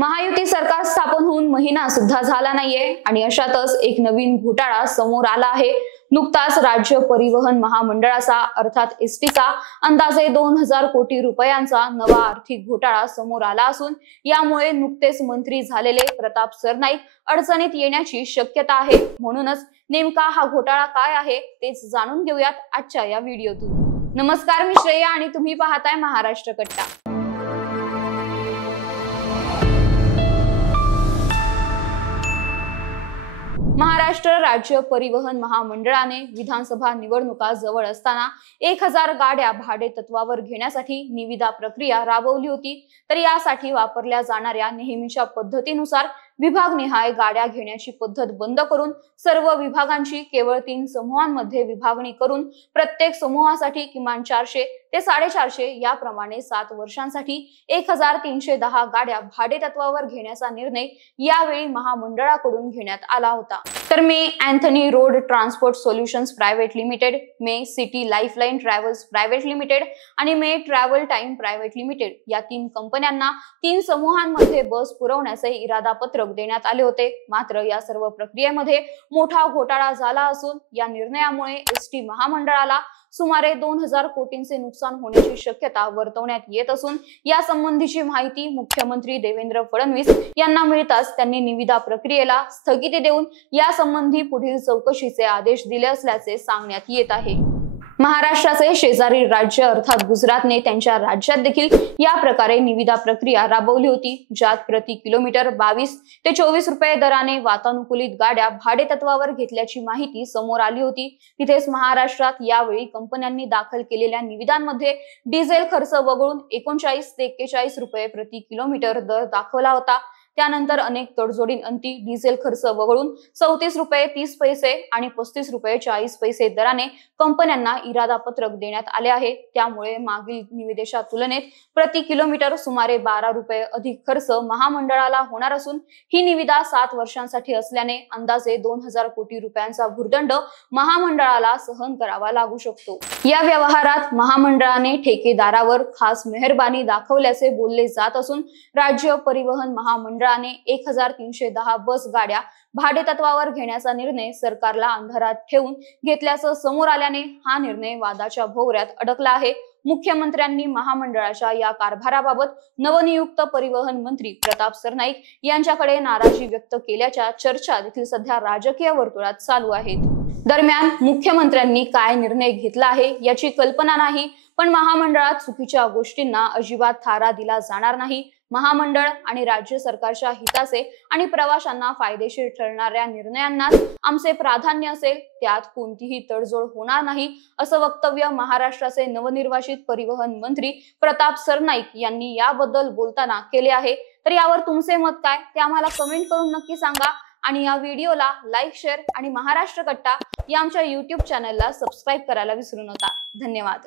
महायुती सरकार स्थापन होऊन महिना सुद्धा झाला नाहीये आणि अशातच एक नवीन घोटाळा समोर आला आहे। नुकताच राज्य परिवहन महामंडळाचा अर्थात एसटीचा अंदाजे 2000 कोटी रुपयांचा नवा आर्थिक घोटाळा समोर आला असून यामुळे नुकतेच मंत्री झालेले प्रताप सरनाईक अडचणीत येण्याची शक्यता आहे। म्हणूनच नेमका हा घोटाळा काय आहे तेच जाणून घेऊयात आजच्या या व्हिडिओतून। नमस्कार, मी श्रेया आणि तुम्ही पाहताय महाराष्ट्र कट्टा। महाराष्ट्र राज्य परिवहन महामंडळाने विधानसभा निवडणुका जवळ असताना 1000 गाड्या भाडे तत्वावर घेण्यासाठी निविदा प्रक्रिया राबवली होती। तर यासाठी वापरल्या जाणाऱ्या नेहमीच्या पद्धतीनुसार विभागनिहाय गाड्या घेण्याची पद्धत बंद करून सर्व विभागांची केवळ 3 समूहांमध्ये विभागणी करून प्रत्येक समूहासाठी किमान 400 ते 450 याप्रमाणे 7 वर्षांसाठी 1310 गाड्या भाडे तत्वावर घेण्याचा निर्णय यावेळी महामंडळाकडून घेण्यात आला होता। तर मे Anthony road transport solutions private limited, मे city lifeline travels private limited आणि मे ट्रॅव्हल टाइम प्रायव्हेट लिमिटेड या 3 कंपन्यांना 3 समूहांमध्ये बस पुरवण्याचे इरादापत्रक देण्यात आले होते। मात्र या सर्व प्रक्रियेमध्ये मोठा घोटाळा झाला असून या निर्णयामुळे एसटी महामंडळाला सुमारे 2000 कोटींचे नुकसान होण्याची शक्यता वर्तवण्यात येत असून या संबंधीची माहिती मुख्यमंत्री देवेंद्र फडणवीस यांना मिळताच त्यांनी निविदा प्रक्रियेला स्थगिती देऊन या संबंधी पुढील चौकशीचे आदेश दिले असल्याचे सांगण्यात येत आहे। महाराष्ट्राचे शेजारी राज्य अर्थात गुजरातने त्यांच्या राज्यात देखील या प्रकारे निविदा प्रक्रिया राबवली होती, ज्यात प्रति किलोमीटर 22 ते 24 रुपये दराने वातानुकूलित गाड्या भाडे तत्वावर घेतल्याची माहिती समोर आली होती। तिथेच महाराष्ट्रात यावेळी कंपन्यांनी दाखल केलेल्या निविदांमध्ये डिझेल खर्च वगळून 39 ते 41 रुपये प्रति किलोमीटर दर दाखवला होता। त्यानंतर अनेक तडजोडींअंती डिझेल खर्च वगळून 34 रुपये 30 पैसे आणि 35 रुपये 40 पैसे दराने कंपन्यांना इरादापत्रक देण्यात आले आहे। त्यामुळे मागील निविदेच्या तुलनेत प्रति किलोमीटर सुमारे 12 रुपये अधिक खर्च महामंडळाला होणार असून ही निविदा 7 वर्षांसाठी असल्याने अंदाजे 2000 कोटी रुपयांचा भुर्दंड महामंडळाला सहन करावा लागू शकतो। या व्यवहारात महामंडळाने ठेकेदारावर खास मेहरबानी दाखवल्याचे बोलले जात असून राज्य परिवहन महामंडळाने 1310 बस गाड्या भाडे तत्वावर घेण्याचा निर्णय सरकारला अंधारात ठेवून घेतल्याचं समोर आल्याने हा निर्णय वादाच्या भोवऱ्यात अडकला आहे। मुख्यमंत्र्यांनी महामंडळाच्या या कारभाराबाबत नवनियुक्त परिवहन मंत्री प्रताप सरनाईक यांच्याकडे नाराजी व्यक्त केल्याच्या चर्चा देखील सध्या राजकीय वर्तुळात चालू आहेत। दरम्यान मुख्यमंत्र्यांनी काय निर्णय घेतला आहे याची कल्पना नाही, पण महामंडळात चुकीच्या गोष्टींना अजिबात थारा दिला जाणार नाही। महामंडळ आणि राज्य सरकारच्या हिताचे आणि प्रवाशांना फायदेशीर ठरणाऱ्या निर्णयांनाच आमचे प्राधान्य असेल, त्यात कोणतीही तडजोड होणार नाही, असं वक्तव्य महाराष्ट्राचे नवनिर्वाचित परिवहन मंत्री प्रताप सरनाईक यांनी याबद्दल बोलताना केले आहे। तर यावर तुमचे मत काय ते आम्हाला कमेंट करून नक्की सांगा आणि या व्हिडिओला लाईक, शेअर आणि महाराष्ट्र कट्टा या आमच्या YouTube चॅनलला सबस्क्राईब करायला विसरू नका। धन्यवाद।